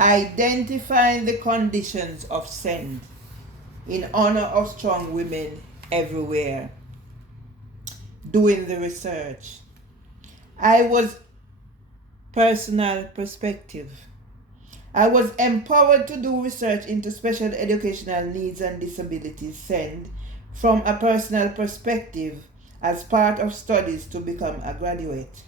Identifying the conditions of SEND in honor of strong women everywhere. Doing the research. I was personal perspective. I was empowered to do research into special educational needs and disabilities SEND from a personal perspective as part of studies to become a graduate.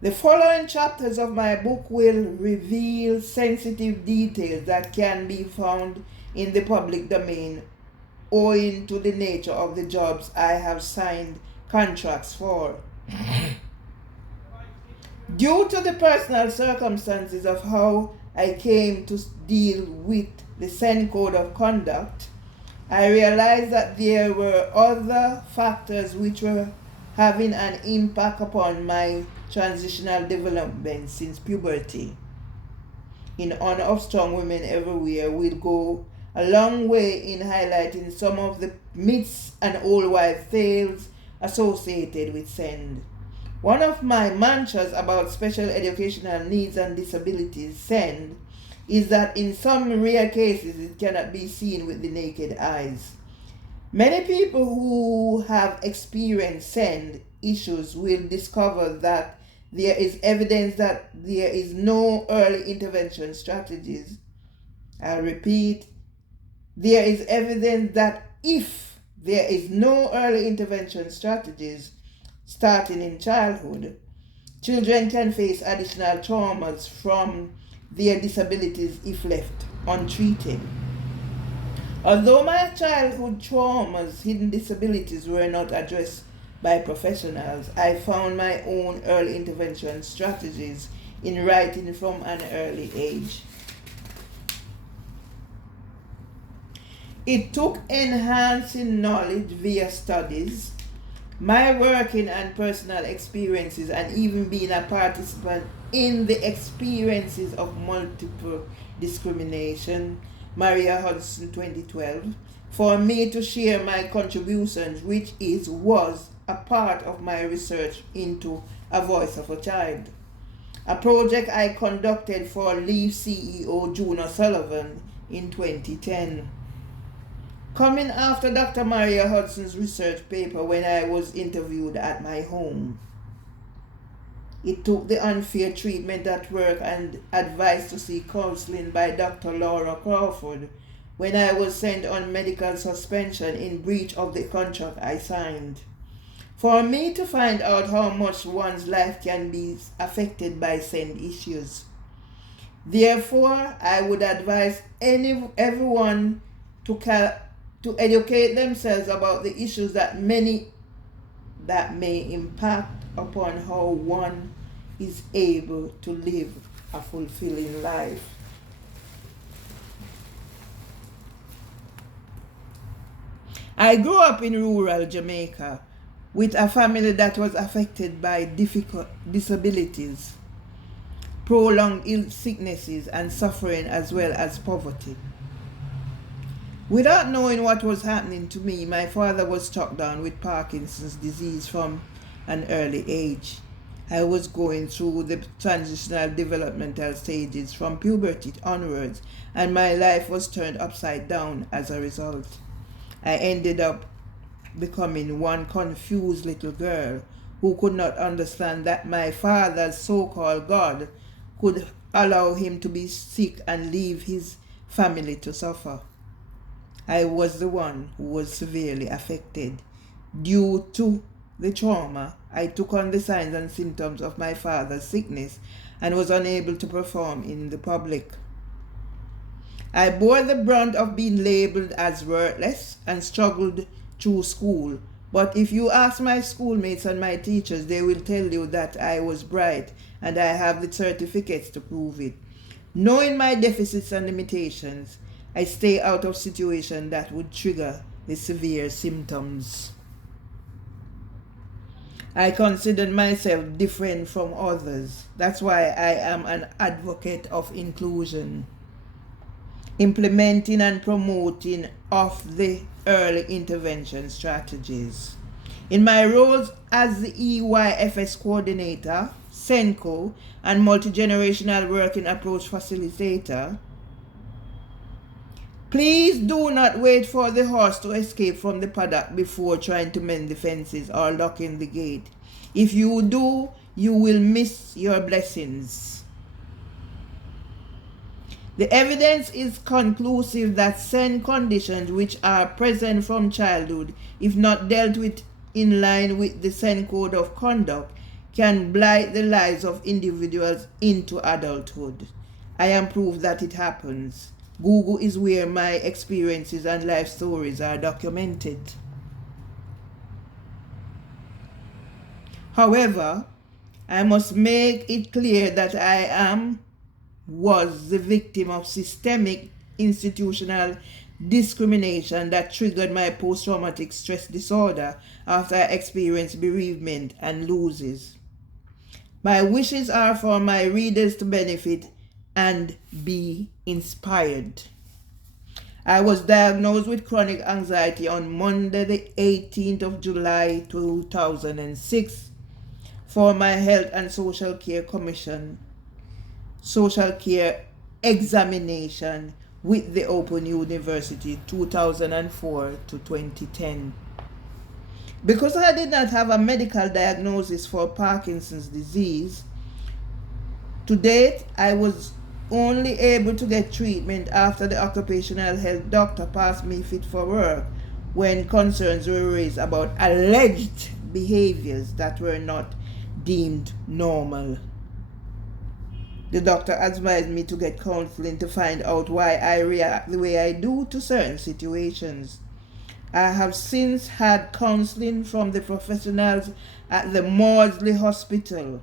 The following chapters of my book will reveal sensitive details that can be found in the public domain owing to the nature of the jobs I have signed contracts for. Due to the personal circumstances of how I came to deal with the SEND Code of Conduct, I realized that there were other factors which were having an impact upon my transitional development since puberty. In honor of strong women everywhere will go a long way in highlighting some of the myths and old wives' tales associated with SEND. One of my mantras about special educational needs and disabilities SEND is that in some rare cases it cannot be seen with the naked eyes. Many people who have experienced SEND issues will discover that there is evidence that there is no early intervention strategies. I repeat, there is evidence that if there is no early intervention strategies starting in childhood, children can face additional traumas from their disabilities if left untreated. Although my childhood traumas, hidden disabilities were not addressed by professionals, I found my own early intervention strategies in writing from an early age. It took enhancing knowledge via studies, my working and personal experiences, and even being a participant in the experiences of multiple discrimination, Maria Hudson 2012, for me to share my contributions, which was a part of my research into A Voice of a Child, a project I conducted for Leaf CEO June O'Sullivan in 2010. Coming after Dr. Maria Hudson's research paper when I was interviewed at my home. It took the unfair treatment at work and advice to seek counseling by Dr. Laura Crawford when I was sent on medical suspension in breach of the contract I signed. For me to find out how much one's life can be affected by SEND issues. Therefore, I would advise everyone to educate themselves about the issues that may impact upon how one is able to live a fulfilling life. I grew up in rural Jamaica with a family that was affected by difficult disabilities, prolonged sicknesses and suffering, as well as poverty. Without knowing what was happening to me, my father was struck down with Parkinson's disease from an early age. I was going through the transitional developmental stages from puberty onwards, and my life was turned upside down as a result. I ended up becoming one confused little girl who could not understand that my father's so-called God could allow him to be sick and leave his family to suffer. I was the one who was severely affected. Due to the trauma, I took on the signs and symptoms of my father's sickness and was unable to perform in the public. I bore the brunt of being labeled as worthless and struggled through school. But if you ask my schoolmates and my teachers, they will tell you that I was bright and I have the certificates to prove it. Knowing my deficits and limitations, I stay out of situations that would trigger the severe symptoms. I considered myself different from others. That's why I am an advocate of inclusion. Implementing and promoting of the early intervention strategies. In my roles as the EYFS coordinator, Senko and multi-generational working approach facilitator. Please do not wait for the horse to escape from the paddock before trying to mend the fences or locking the gate. If you do, you will miss your blessings. The evidence is conclusive that SEN conditions which are present from childhood, if not dealt with in line with the SEN code of conduct, can blight the lives of individuals into adulthood. I am proof that it happens. Google is where my experiences and life stories are documented. However, I must make it clear that I was the victim of systemic institutional discrimination that triggered my post-traumatic stress disorder after I experienced bereavement and losses. My wishes are for my readers to benefit and be inspired. I was diagnosed with chronic anxiety on Monday the 18th of July 2006 for my Health and Social Care Commission Social Care Examination with the Open University 2004 to 2010. Because I did not have a medical diagnosis for Parkinson's disease, to date I was only able to get treatment after the occupational health doctor passed me fit for work when concerns were raised about alleged behaviors that were not deemed normal. The doctor advised me to get counseling to find out why I react the way I do to certain situations. I have since had counseling from the professionals at the Maudsley Hospital.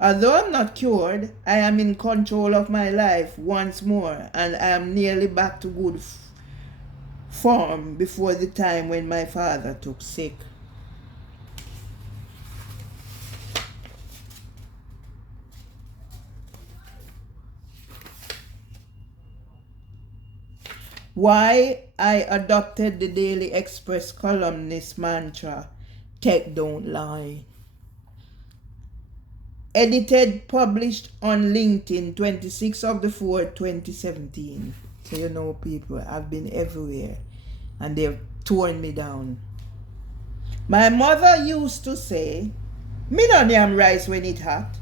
Although I'm not cured, I am in control of my life once more, and I am nearly back to good form before the time when my father took sick. Why I adopted the Daily Express columnist mantra, "Tech don't lie." Edited, published on LinkedIn, 26th of the 4th, 2017. So you know, people, I've been everywhere and they've torn me down. My mother used to say, "Me no yam rice when it hot.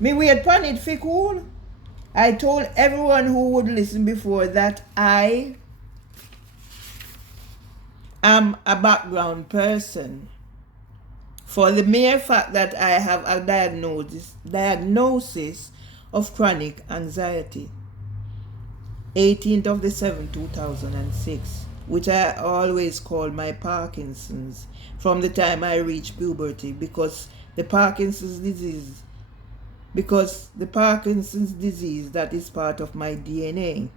Me wait pan it fi cool." I told everyone who would listen before that I am a background person. For the mere fact that I have a diagnosis of chronic anxiety, 18th of the 7th, 2006, which I always call my Parkinson's from the time I reached puberty, because the Parkinson's disease that is part of my DNA.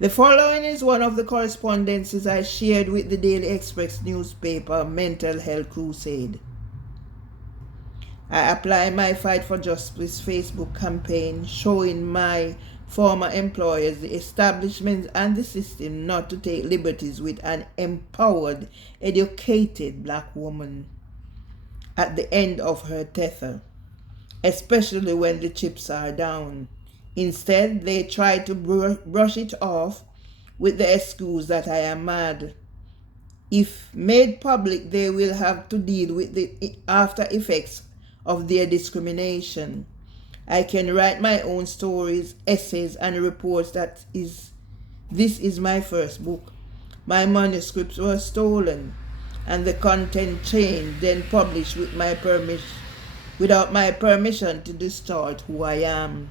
The following is one of the correspondences I shared with the Daily Express newspaper Mental Health Crusade. I apply my Fight for Justice Facebook campaign showing my former employers, the establishment and the system not to take liberties with an empowered, educated black woman at the end of her tether, especially when the chips are down. Instead, they try to brush it off with the excuse that I am mad. If made public, they will have to deal with the after effects of their discrimination. I can write my own stories, essays, and reports. This is my first book. My manuscripts were stolen, and the content changed, then published without my permission to distort who I am.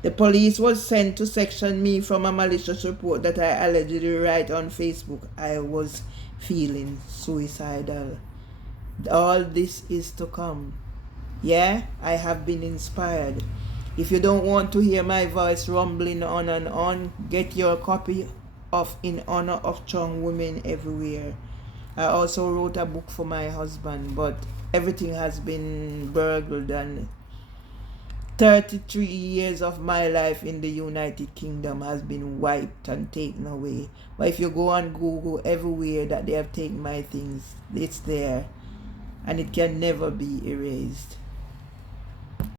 The police was sent to section me from a malicious report that I allegedly write on Facebook. I was feeling suicidal. All this is to come. Yeah, I have been inspired. If you don't want to hear my voice rumbling on and on, get your copy of In Honor of Strong Women Everywhere. I also wrote a book for my husband, but everything has been burgled, and 33 years of my life in the United Kingdom has been wiped and taken away. But if you go on Google, everywhere that they have taken my things, it's there, and it can never be erased.